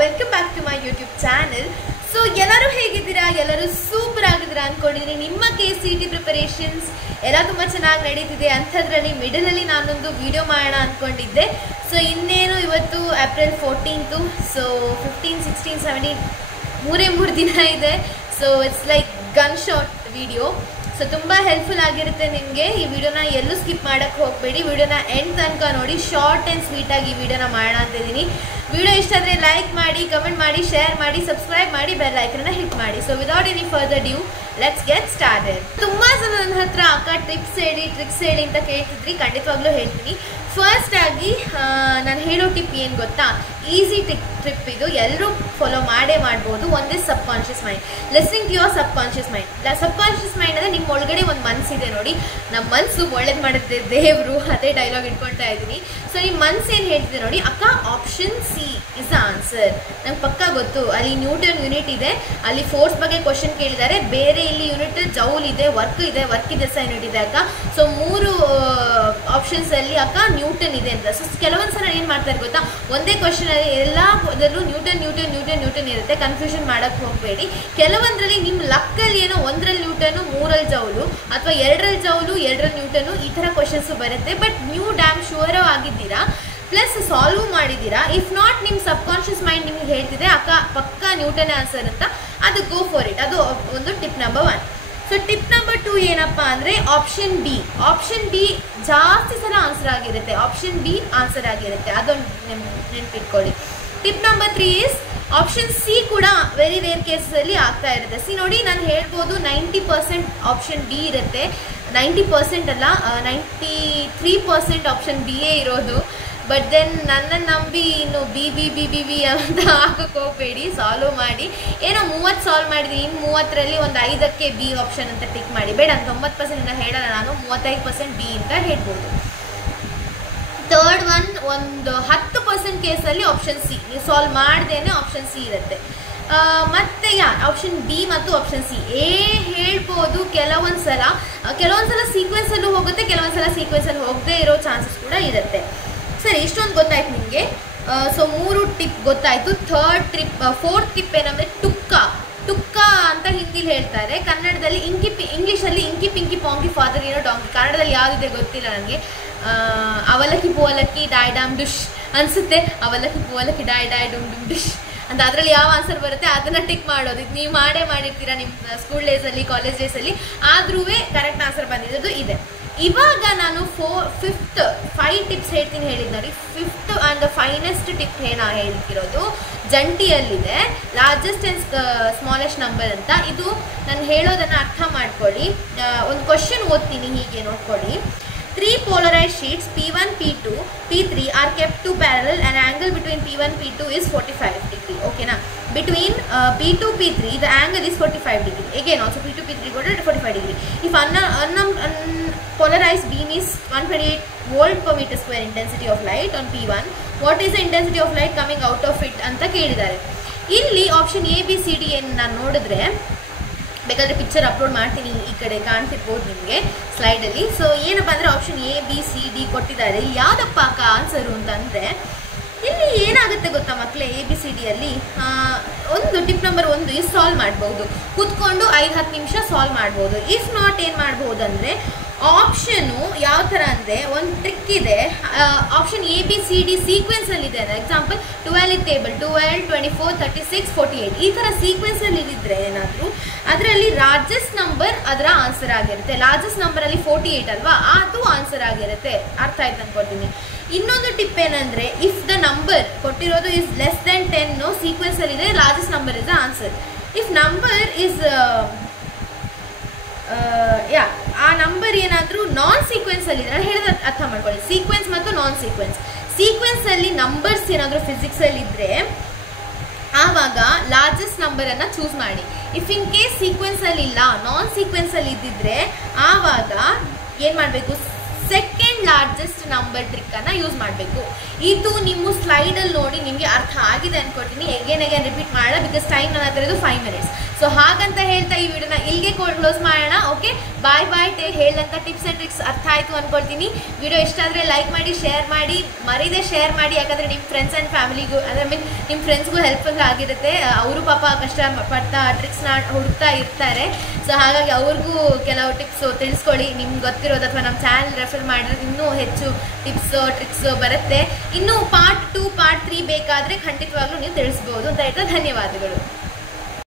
Welcome back to my YouTube channel. So ಎಲ್ಲರೂ ಹೇಗಿದ್ದೀರಾ? ಎಲ್ಲರೂ ಸೂಪರ್ ಆಗಿದ್ದೀರಾ ಅನ್ಕೊಂಡಿದ್ದೀನಿ. ನಿಮ್ಮ KCET ಪ್ರಿಪರೇಷನ್ಸ್ ಎಲ್ಲ ತುಂಬ ಚೆನ್ನಾಗಿ ನಡೀತಿದೆ. ಅಂಥದ್ರಲ್ಲಿ ಮಿಡಲಲ್ಲಿ ನಾನೊಂದು ವಿಡಿಯೋ ಮಾಡೋಣ ಅಂದ್ಕೊಂಡಿದ್ದೆ. ಸೊ ಇನ್ನೇನು ಇವತ್ತು ಏಪ್ರಿಲ್ 14th. ಸೊ 15, 16, 17 ಮೂರೇ ದಿನ ಇದೆ. So it's like gun shot video. So ತುಂಬ ಹೆಲ್ಪ್ಫುಲ್ ಆಗಿರುತ್ತೆ ನಿಮಗೆ. ಈ ವಿಡಿಯೋನ ಎಲ್ಲೂ ಸ್ಕಿಪ್ ಮಾಡೋಕ್ಕೆ ಹೋಗಬೇಡಿ. ವಿಡಿಯೋನ ಎಂಡ್ ತನಕ ನೋಡಿ. ಶಾರ್ಟ್ ಆ್ಯಂಡ್ ಸ್ವೀಟಾಗಿ ಈ ವಿಡಿಯೋನ ಮಾಡೋಣ ಅಂತಿದ್ದೀನಿ. ವಿಡಿಯೋ ಇಷ್ಟ ಆದರೆ ಲೈಕ್ ಮಾಡಿ, ಕಮೆಂಟ್ ಮಾಡಿ, ಶೇರ್ ಮಾಡಿ, ಸಬ್ಸ್ಕ್ರೈಬ್ ಮಾಡಿ, ಬೆಲ್ ಐಕನ್ನ ಹಿಟ್ ಮಾಡಿ. So without any further due let's get started. ತುಂಬ ಜನ ನನ್ನ ಹತ್ರ ಅಕ್ಕ ಟ್ರಿಕ್ಸ್ ಹೇಳಿ ಅಂತ ಕೇಳ್ತಿದ್ರಿ. ಖಂಡಿತವಾಗ್ಲೂ ಹೇಳ್ತೀನಿ. ಫಸ್ಟ್ ಆಗಿ ನಾನು ಹೇಳೋ ಟಿಪ್ ಏನು ಗೊತ್ತಾ? ಈಸಿ ಟ್ರಿಪ್ ಇದು. ಎಲ್ಲರೂ ಫಾಲೋ ಮಾಡ್ಬೋದು. ಒಂದೇ subconscious mind. Listening to your subconscious mind. Subconscious mind ಅಂದರೆ ನಿಮ್ಮ ಒಳಗಡೆ ಒಂದು ಮನಸ್ಸಿದೆ ನೋಡಿ. ನಮ್ಮ ಮನಸ್ಸು ಒಳ್ಳೇದು ಮಾಡುತ್ತೆ ದೇವರು, ಅದೇ ಡೈಲಾಗ್ ಇಟ್ಕೊಳ್ತಾ ಇದ್ದೀನಿ. ಸೊ ಈ ಮನಸ್ಸು ಏನು ಹೇಳ್ತಿದೆ ನೋಡಿ, ಅಕ್ಕ option C is the answer. ನಂಗೆ ಪಕ್ಕಾ ಗೊತ್ತು. ಅಲ್ಲಿ ನ್ಯೂಟನ್ ಯೂನಿಟ್ ಇದೆ, ಅಲ್ಲಿ ಫೋರ್ಸ್ ಬಗ್ಗೆ ಕ್ವಶನ್ ಕೇಳಿದ್ದಾರೆ. ಬೇರೆ ಇಲ್ಲಿ ಯೂನಿಟ್ ಜೌಲ್ ಇದೆ, ವರ್ಕ್ ಇದೆ ಸಹ ಯೂನಿಟ್ ಇದೆ ಅಕ್ಕ. ಸೊ 3 ಆಪ್ಷನ್ಸಲ್ಲಿ ಅಕ್ಕ ನ್ಯೂಟನ್ ಇದೆ ಅಂತ. ಸೊ ಕೆಲವೊಂದು ಸಲ ಏನು ಮಾಡ್ತಾರೆ ಗೊತ್ತಾ, ಒಂದೇ ಕ್ವಶನ್ ಅಲ್ಲಿ ಎಲ್ಲದರಲ್ಲೂ ನ್ಯೂಟನ್ ಇರುತ್ತೆ. ಕನ್ಫ್ಯೂಷನ್ ಮಾಡೋಕ್ಕೆ ಹೋಗಬೇಡಿ. ಕೆಲವೊಂದರಲ್ಲಿ ನಿಮ್ಮ ಲಕ್ಕಲ್ಲಿ ಏನೋ 1ರಲ್ಲಿ ನ್ಯೂಟನು 3ರಲ್ಲಿ ಜೌಲು, ಅಥವಾ 2ರಲ್ಲಿ ಜೌಲು 2ರಲ್ಲಿ ನ್ಯೂಟನು, ಈ ಥರ ಕ್ವಶನ್ಸು ಬರುತ್ತೆ. ಬಟ್ ನೀವು ಡ್ಯಾಮ್ ಶೂರ್ ಆಗಿದ್ದೀರಾ, ಪ್ಲಸ್ ಸಾಲ್ವ್ ಮಾಡಿದ್ದೀರಾ. ಇಫ್ ನಾಟ್ ನಿಮ್ಮ ಸಬ್ ಕಾನ್ಷಿಯಸ್ ಮೈಂಡ್ ನಿಮಗೆ ಹೇಳ್ತಿದೆ ಅಕ್ಕ ಪಕ್ಕಾ ನ್ಯೂಟನ್ ಆನ್ಸರ್ ಅಂತ, ಅದು ಗೋ ಫಾರ್ ಇಟ್. ಅದು ಒಂದು tip number 1. So tip number 2 ಏನಪ್ಪ ಅಂದರೆ ಆಪ್ಷನ್ ಬಿ ಜಾಸ್ತಿ ಸಲ ಆನ್ಸರ್ ಆಗಿರುತ್ತೆ. ಆಪ್ಷನ್ ಬಿ ಆನ್ಸರ್ ಆಗಿರುತ್ತೆ, ಅದೊಂದು ನೆನ್ಪಿಟ್ಕೊಳ್ಳಿ. Tip number 3 is option C ಕೂಡ ವೆರಿ ರೇರ್ ಕೇಸಲ್ಲಿ ಆಗ್ತಾ ಇರುತ್ತೆ. ಸಿ ನೋಡಿ, ನಾನು ಹೇಳ್ಬೋದು 90% ಆಪ್ಷನ್ ಬಿ ಇರುತ್ತೆ. 90% ಅಲ್ಲ, 93% ಆಪ್ಷನ್ ಬಿ ಎ ಇರೋದು. ಬಟ್ ದೆನ್ ನನ್ನನ್ನು ನಂಬಿ ಇನ್ನು ಬಿ ಅಂತ ಹಾಕಕ್ಕೆ ಹೋಗಬೇಡಿ. ಸಾಲ್ವ್ ಮಾಡಿ. ಏನೋ 30 ಸಾಲ್ವ್ ಮಾಡಿದ್ದೀನಿ, ಇನ್ನು 30ರಲ್ಲಿ ಒಂದು 5ಕ್ಕೆ ಬಿ ಆಪ್ಷನ್ ಅಂತ ಟಿಕ್ ಮಾಡಿ. ಬೇಡ, 90% ಅಂತ ಹೇಳಲ್ಲ ನಾನು, 35% ಬಿ ಅಂತ ಹೇಳ್ಬೋದು. ಥರ್ಡ್ ಒನ್, ಒಂದು 10% ಕೇಸಲ್ಲಿ ಆಪ್ಷನ್ ಸಿ. ನೀವು ಸಾಲ್ವ್ ಮಾಡ್ದೇನೆ ಆಪ್ಷನ್ ಸಿ ಇರುತ್ತೆ. ಮತ್ತೆ ಆಪ್ಷನ್ ಬಿ ಮತ್ತು ಆಪ್ಷನ್ ಸಿ ಹೇಳ್ಬೋದು. ಕೆಲವೊಂದು ಸಲ ಸೀಕ್ವೆನ್ಸಲ್ಲೂ ಹೋಗುತ್ತೆ, ಕೆಲವೊಂದು ಸಲ ಸೀಕ್ವೆನ್ಸಲ್ಲಿ ಹೋಗದೆ ಇರೋ ಚಾನ್ಸಸ್ ಕೂಡ ಇರುತ್ತೆ. ಸರಿ, ಇಷ್ಟೊಂದು ಗೊತ್ತಾಯ್ತು ನಿಮಗೆ. ಸೊ 3 ಟಿಪ್ ಗೊತ್ತಾಯಿತು. ಫೋರ್ತ್ ಟಿಪ್ ಏನಂದರೆ ಟುಕ್ಕ ಅಂತ ಹಿಂದಿಲಿ ಹೇಳ್ತಾರೆ. ಕನ್ನಡದಲ್ಲಿ ಇಂಗ್ಲೀಷಲ್ಲಿ ಇಂಕಿ ಪಿಂಕಿ ಪಾಂಕಿ ಫಾದರ್ ಏನೋ ಡಾಂಕಿ. ಕನ್ನಡದಲ್ಲಿ ಯಾವುದಿದೆ ಗೊತ್ತಿಲ್ಲ ನನಗೆ. ಅವಲಕ್ಕಿ ಪೂವಲಕ್ಕಿ ಡಾಯ್ ಡಾಮ್ ಡುಷ್ ಅನಿಸುತ್ತೆ. ಅವಲಕ್ಕಿ ಪೂವಲಕ್ಕಿ ಡಾಯ್ ಡುಮ್ ಡುಮ್ ಡಿಶ್ ಅಂತ. ಅದರಲ್ಲಿ ಯಾವ ಆನ್ಸರ್ ಬರುತ್ತೆ ಅದನ್ನು ಟಿಕ್ ಮಾಡೋದು. ಇದು ನೀವು ಮಾಡಿರ್ತೀರಾ ನಿಮ್ಮ ಸ್ಕೂಲ್ ಡೇಸಲ್ಲಿ, ಕಾಲೇಜ್ ಡೇಸಲ್ಲಿ. ಆದ್ರೂ ಕರೆಕ್ಟ್ ಆನ್ಸರ್ ಬಂದಿರೋದು ಇದೆ. ಇವಾಗ ನಾನು 5 ಟಿಪ್ಸ್ ಹೇಳಿದ್ದು ನೋಡಿ. 5th and the finest tip ಹೇಳ್ತಿರೋದು ಜಂಟಿಯಲ್ಲಿದೆ. ಲಾರ್ಜೆಸ್ಟ್ ಆ್ಯಂಡ್ ಸ್ಮಾಲೆಸ್ಟ್ ನಂಬರ್ ಅಂತ. ಇದು ನಾನು ಹೇಳೋದನ್ನು ಅರ್ಥ ಮಾಡ್ಕೊಳ್ಳಿ. ಒಂದು ಕ್ವಶನ್ ಓದ್ತೀನಿ, ಹೀಗೆ ನೋಡ್ಕೊಳ್ಳಿ. 3 polarized sheets P1, P2, P3 are kept to parallel and angle between P1, P2 is 45 degree. Okay na? Between P2, P3 the angle is 45 degree. Again also P2, P3 got 45 degree. If polarized beam is 128 volt per meter square intensity of light on P1, what is the intensity of light coming out of it ಅಂತ ಕೇಳಿದ್ದಾರೆ. ಇಲ್ಲಿ option A B C D ಏನು ನಾನು ನೋಡಿದ್ರೆ, ಬೇಕಾದರೆ picture upload ಮಾಡ್ತೀನಿ, ಈ ಕಡೆ ಕಾಣ್ತಿರ್ಬೋದು ನಿಮಗೆ ಸ್ಲೈಡಲ್ಲಿ. ಸೊ ಏನಪ್ಪ ಅಂದರೆ option A B C D ಕೊಟ್ಟಿದ್ದಾರೆ. ಯಾವುದಪ್ಪ ಅಕ್ಕ ಆನ್ಸರು ಅಂತಂದರೆ, ಇಲ್ಲಿ ಏನಾಗುತ್ತೆ ಗೊತ್ತಾ ಮಕ್ಕಳೇ, ಎ ಬಿ ಸಿ ಡಿಯಲ್ಲಿ ಒಂದು ಟಿಪ್ ನಂಬರ್ 1 ಇಸ್ ಸಾಲ್ವ್ ಮಾಡ್ಬೋದು. ಕೂತ್ಕೊಂಡು 5-10 ನಿಮಿಷ ಸಾಲ್ವ್ ಮಾಡ್ಬೋದು. ಇಫ್ ನಾಟ್ ಏನು ಮಾಡ್ಬೋದು ಅಂದರೆ, ಆಪ್ಷನು ಯಾವ ಥರ ಅಂದರೆ, ಒಂದು ಟ್ರಿಕ್ ಇದೆ. Option A B C D ಸೀಕ್ವೆನ್ಸಲ್ಲಿದೆ. ಎಕ್ಸಾಂಪಲ್ 12 ಟೇಬಲ್ 12, 24, 36, 48 ಈ ಥರ ಸೀಕ್ವೆನ್ಸಲ್ಲಿ ಇದ್ದರೆ ಏನಾದರೂ ಅದರಲ್ಲಿ ಲಾರ್ಜೆಸ್ಟ್ ನಂಬರ್ ಅದರ ಆನ್ಸರ್ ಆಗಿರುತ್ತೆ. ಲಾರ್ಜೆಸ್ಟ್ ನಂಬರಲ್ಲಿ 48 ಅಲ್ವಾ, ಅದು ಆನ್ಸರ್ ಆಗಿರುತ್ತೆ. ಅರ್ಥ ಆಯ್ತು ಅನ್ಕೊಳ್ತೀನಿ. ಇನ್ನೊಂದು ಟಿಪ್ ಏನಂದರೆ, ಇಫ್ ದ ನಂಬರ್ ಕೊಟ್ಟಿರೋದು ಇಸ್ ಲೆಸ್ ದೆನ್ 10 ಸೀಕ್ವೆನ್ಸಲ್ಲಿದೆ, largest number is the answer. If number is ಆ ನಂಬರ್ ಏನಾದರೂ ನಾನ್ ಸೀಕ್ವೆನ್ಸಲ್ಲಿ ನಾನು ಹೇಳಿದ ಅರ್ಥ ಮಾಡ್ಕೊಳ್ಳಿ. ಸೀಕ್ವೆನ್ಸ್ ಮತ್ತು ನಾನ್ ಸೀಕ್ವೆನ್ಸಲ್ಲಿ ನಂಬರ್ಸ್ ಏನಾದರೂ ಫಿಸಿಕ್ಸಲ್ಲಿ ಇದ್ದರೆ ಆವಾಗ ಲಾರ್ಜೆಸ್ಟ್ ನಂಬರನ್ನು ಚೂಸ್ ಮಾಡಿ. ಇಫ್ ಇನ್ ಕೇಸ್ ಸೀಕ್ವೆನ್ಸಲ್ಲಿ ಇಲ್ಲ, ನಾನ್ ಸೀಕ್ವೆನ್ಸಲ್ಲಿ ಇದ್ದಿದ್ರೆ ಆವಾಗ ಏನು ಮಾಡಬೇಕು, ಸೆಕೆಂಡ್ ಲಾರ್ಜೆಸ್ಟ್ ನಂಬರ್ ಟ್ರಿಕ್ ಅನ್ನ ಯೂಸ್ ಮಾಡಬೇಕು. ಇದು ನಿಮ್ಮ ಸ್ಲೈಡ್ ಅಲ್ಲಿ ನೋಡಿ ನಿಮಗೆ ಅರ್ಥ ಆಗಿದೆ ಅನ್ಕೊಳ್ತೀನಿ. ಅಗೇನ್ ರಿಪೀಟ್ ಮಾಡೋಣ ಬಿಕಾಸ್ ಟೈಮ್ ನನ್ನ ಹತ್ರ ಇದು 5 minutes. ಸೊ ಹಾಗಂತ ಹೇಳ್ತಾ ಈ ವಿಡಿಯೋನ ಇಲ್ಲಿಗೆ ಕ್ಲೋಸ್ ಮಾಡೋಣ. ಓಕೆ, ಬಾಯ್ ಬಾಯ್. ಹೇಳಿದಂಥ ಟಿಪ್ಸ್ ಆ್ಯಂಡ್ ಟ್ರಿಕ್ಸ್ ಅರ್ಥ ಆಯಿತು ಅನ್ಕೊಳ್ತೀನಿ. ವಿಡಿಯೋ ಇಷ್ಟ ಆದರೆ ಲೈಕ್ ಮಾಡಿ, ಶೇರ್ ಮಾಡಿ, ಮರೀದೆ ಶೇರ್ ಮಾಡಿ. ಯಾಕಂದರೆ ನಿಮ್ಮ ಫ್ರೆಂಡ್ಸ್ ಆ್ಯಂಡ್ ಫ್ಯಾಮಿಲಿಗೂ ಅಂದರೆ ನಿಮ್ಮ ಫ್ರೆಂಡ್ಸ್ಗೂ ಹೆಲ್ಪ್ಫುಲ್ ಆಗಿರುತ್ತೆ. ಅವರು ಪಾಪ ಕಷ್ಟಪಡ್ತಾ ಟ್ರಿಕ್ಸ್ನ ಹುಡುಕ್ತಾ ಇರ್ತಾರೆ. ಸೊ ಹಾಗಾಗಿ ಅವ್ರಿಗೂ ಕೆಲವು ಟಿಪ್ಸು ತಿಳಿಸ್ಕೊಳ್ಳಿ. ನಿಮ್ಗೆ ಗೊತ್ತಿರೋದು ಅಥವಾ ನಮ್ಮ ಚಾನಲ್ ರೆಫರ್ ಮಾಡಿದ್ರೆ ಇನ್ನೂ ಹೆಚ್ಚು ಟಿಪ್ಸು ಟ್ರಿಕ್ಸ್ ಬರುತ್ತೆ. ಇನ್ನೂ ಪಾರ್ಟ್ 2 ಪಾರ್ಟ್ 3 ಬೇಕಾದರೆ ಖಂಡಿತವಾಗ್ಲೂ ನೀವು ತಿಳಿಸ್ಬೋದು ಅಂತ ಹೇಳ್ತಾ ಧನ್ಯವಾದಗಳು.